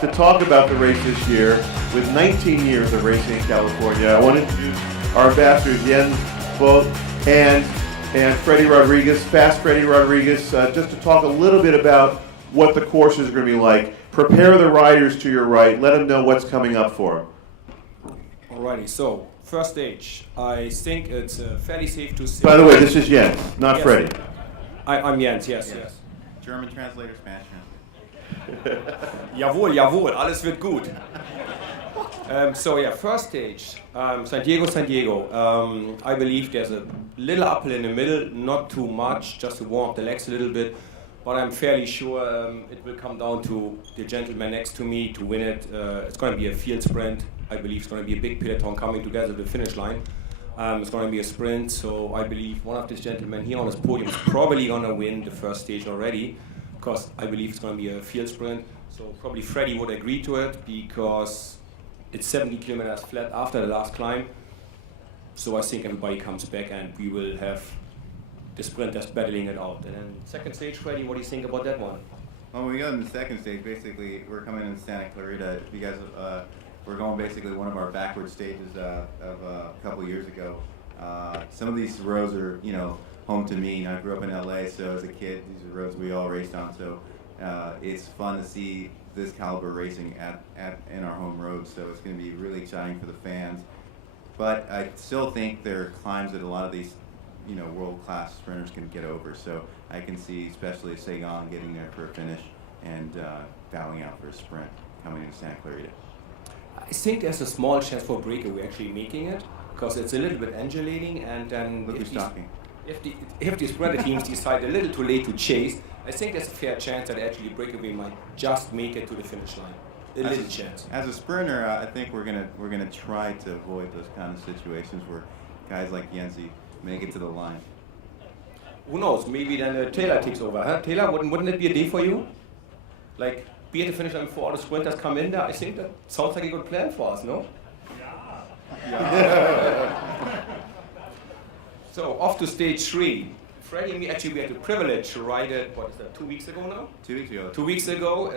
to talk about the race this year with 19 years of racing in California. I want to introduce our ambassadors, Jens, Voight and Freddie Rodriguez, Fast Freddie Rodriguez, just to talk a little bit about what the courses are going to be like. Prepare the riders to your right. Let them know what's coming up for them. Alrighty, so first stage. I think it's fairly safe to say. By the way, this is Jens, not yes. Freddie. I'm Jens, yes. German translator, Spanish translator. Jawohl, alles wird gut. So yeah, first stage, San Diego. I believe there's a little uphill in the middle, not too much, just to warm up the legs a little bit. But I'm fairly sure it will come down to the gentleman next to me to win it. It's going to be a field sprint. I believe it's going to be a big peloton coming together to the finish line. It's going to be a sprint, so I believe one of these gentlemen here on this podium is probably going to win the first stage already, because I believe it's going to be a field sprint. So probably Freddie would agree to it, because it's 70 kilometers flat after the last climb. So I think everybody comes back and we will have the sprinters battling it out. And then second stage, Freddie, what do you think about that one? Well, when we go in the second stage, basically, we're coming in Santa Clarita. You guys, we're going basically one of our backward stages of a couple years ago. Some of these roads are, home to me. I grew up in LA, so as a kid, these are roads we all raced on. So it's fun to see this caliber racing in our home roads. So it's going to be really exciting for the fans. But I still think there are climbs that a lot of these world-class sprinters can get over. So I can see especially Sagan getting there for a finish and bowing out for a sprint coming into Santa Clarita. I think there's a small chance for breakaway actually making it, because it's a little bit undulating, and then if the sprinter teams decide a little too late to chase, I think there's a fair chance that actually breakaway might just make it to the finish line. A little chance. As a sprinter, I think we're gonna try to avoid those kind of situations where guys like Yensi make it to the line. Who knows? Maybe then Taylor takes over. Huh? Taylor, wouldn't it be a day for you? Like, be at the finish line before all the sprinters come in there? I think that sounds like a good plan for us, no? Yeah. So, off to stage 3. Freddie and me, actually, we had the privilege to ride it, 2 weeks ago now? 2 weeks ago. 2 weeks ago,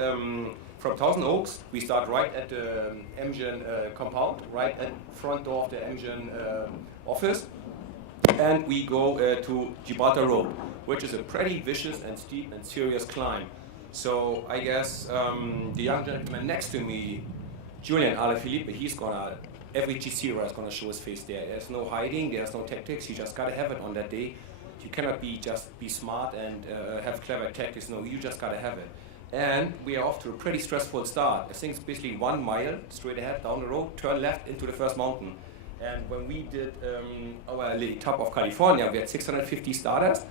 from Thousand Oaks. We start right at the Amgen compound, right at front door of the Amgen office. And we go to Gibraltar Road, which is a pretty vicious and steep and serious climb. So I guess the young gentleman next to me, Julian Alaphilippe, every GC rider is gonna show his face there. There's no hiding, there's no tactics, you just gotta have it on that day. You cannot be smart and have clever tactics, no, you just gotta have it. And we are off to a pretty stressful start. I think it's basically 1 mile straight ahead down the road, turn left into the first mountain. And when we did our top of California, we had 650 starters,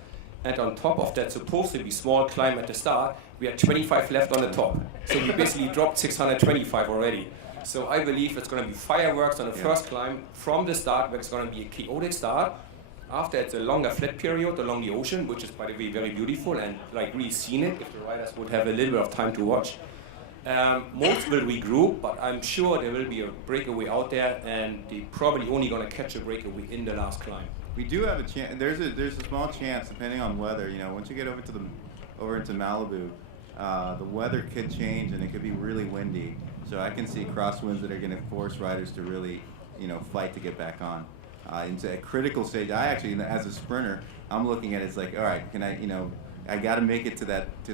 and on top of that supposed to be small climb at the start, we had 25 left on the top. So we basically dropped 625 already. So I believe it's going to be fireworks on the first climb from the start, where it's going to be a chaotic start. After it's a longer flat period along the ocean, which is by the way very beautiful and like really scenic if the riders would have a little bit of time to watch. Most will regroup, but I'm sure there will be a breakaway out there, and they're probably only going to catch a breakaway in the last climb. We do have a chance. There's a small chance, depending on weather. Once you get over into Malibu, the weather could change and it could be really windy. So I can see crosswinds that are going to force riders to really, fight to get back on. Into a critical stage, I actually, as a sprinter, I'm looking at it as like, all right, can I got to make it to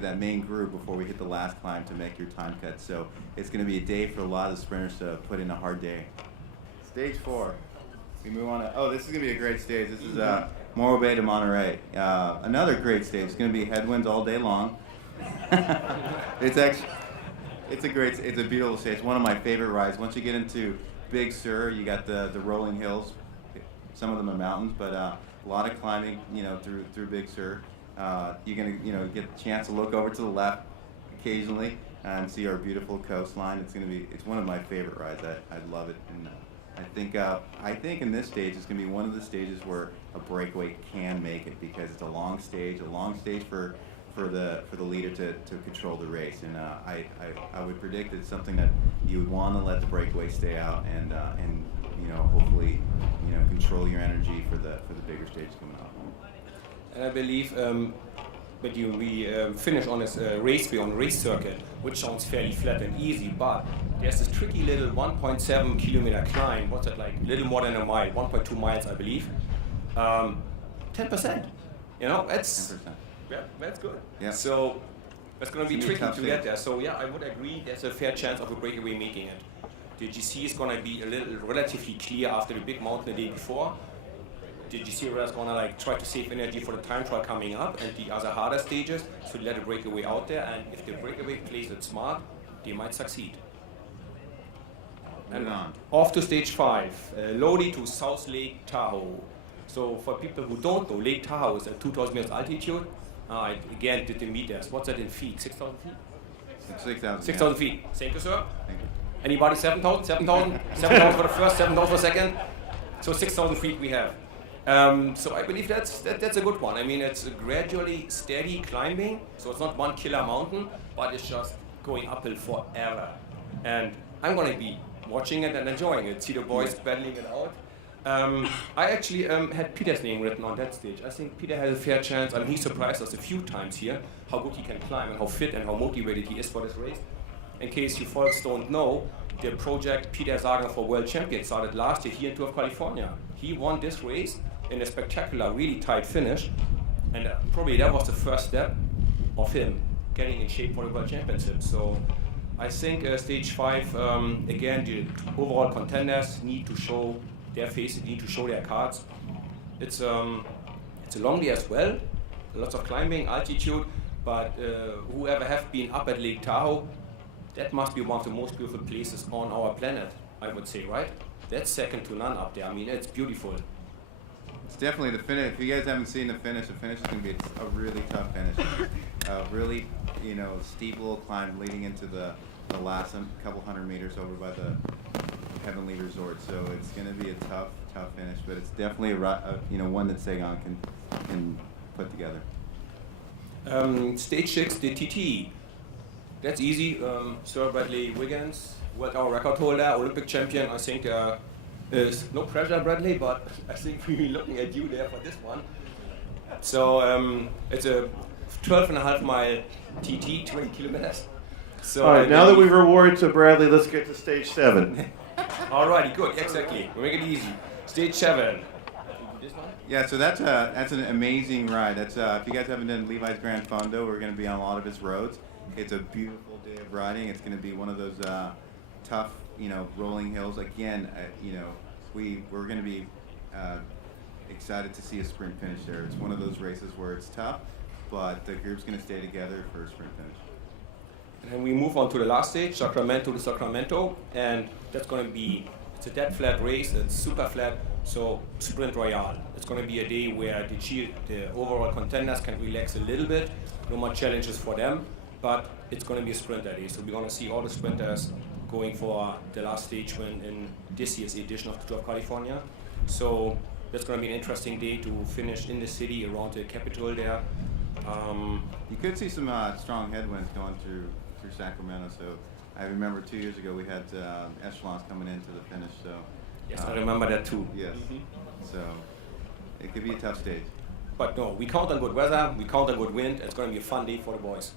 that main group before we hit the last climb to make your time cut. So it's going to be a day for a lot of sprinters to put in a hard day. Stage 4. We move on to, this is going to be a great stage. This is Morro Bay to Monterey. Another great stage. It's going to be headwinds all day long. It's a beautiful stage. It's one of my favorite rides. Once you get into Big Sur, you got the rolling hills. Some of them are mountains, but a lot of climbing, through Big Sur. You're gonna, get a chance to look over to the left occasionally and see our beautiful coastline. It's one of my favorite rides. I love it, and I think in this stage it's gonna be one of the stages where a breakaway can make it, because it's a long stage for the leader to control the race, and I would predict it's something that you would want to let the breakaway stay out and hopefully control your energy for the bigger stages coming up. And I believe we finish on this raceway on the race circuit, which sounds fairly flat and easy, but there's this tricky little 1.7 kilometer climb. What's that like? A little more than a mile, 1.2 miles, I believe. 10%. You know, that's 10%. yeah, that's good. Yeah. So it's going to be tricky tough to get there. So yeah, I would agree. There's a fair chance of a breakaway making it. The GC is going to be a little relatively clear after the big mountain the day before. The GC is going to like try to save energy for the time trial coming up and the other harder stages, so let a breakaway out there. And if the breakaway plays it smart, they might succeed. And off to stage 5, Lodi to South Lake Tahoe. So for people who don't know, Lake Tahoe is at 2,000 meters altitude. I again did the meters. What's that in feet? 6,000 feet? 6,000. 6,000 feet. Thank you, sir. Thank you. Anybody 7,000? 7,000? 7,000 for the first, 7,000 for the second. So 6,000 feet we have. So I believe that's a good one. I mean, it's a gradually steady climbing. So it's not one killer mountain, but it's just going uphill forever. And I'm going to be watching it and enjoying it. See the boys battling it out. I actually had Peter's name written on that stage. I think Peter has a fair chance. I mean, he surprised us a few times here, how good he can climb and how fit and how motivated he is for this race. In case you folks don't know, the project Peter Sagan for World Champion started last year here in Tour of California. He won this race in a spectacular, really tight finish, and probably that was the first step of him getting in shape for the World Championship. So I think stage 5, again, the overall contenders need to show their faces, need to show their cards. It's a long day as well, lots of climbing, altitude, but whoever have been up at Lake Tahoe, that must be one of the most beautiful places on our planet, I would say, right? That's second to none up there. I mean, it's beautiful. It's definitely the finish. If you guys haven't seen the finish is going to be a really tough finish. Really, steep little climb leading into the last couple hundred meters over by the Heavenly Resort. So it's going to be a tough finish, but it's definitely one that Sagan can put together. Stage 6, the TT. That's easy. Sir Bradley Wiggins, world hour record holder, Olympic champion. I think there is no pressure, Bradley, but I think we'll be looking at you there for this one. So it's a 12.5 mile TT, 20 kilometers. So all right, now that we've rewarded to Bradley, let's get to stage 7. Alrighty, good, exactly. We'll make it easy. Stage 7. Yeah, so that's an amazing ride. That's if you guys haven't done Levi's Grand Fondo, we're going to be on a lot of his roads. It's a beautiful day of riding. It's going to be one of those tough, rolling hills. Again, we're going to be excited to see a sprint finish there. It's one of those races where it's tough, but the group's going to stay together for a sprint finish. And then we move on to the last stage, Sacramento to Sacramento, and that's going to be, it's a dead flat race. It's super flat, so sprint royale. It's going to be a day where the overall contenders can relax a little bit. No more challenges for them. But it's going to be a sprinter day, so we're going to see all the sprinters going for the last stage win in this year's edition of the Tour of California. So that's going to be an interesting day to finish in the city around the Capitol there. You could see some strong headwinds going through Sacramento. So I remember 2 years ago we had echelons coming into the finish. So yes, I remember that too. Yes. Mm-hmm. So it could be a tough stage. But no, we count on good weather, we count on good wind. It's going to be a fun day for the boys.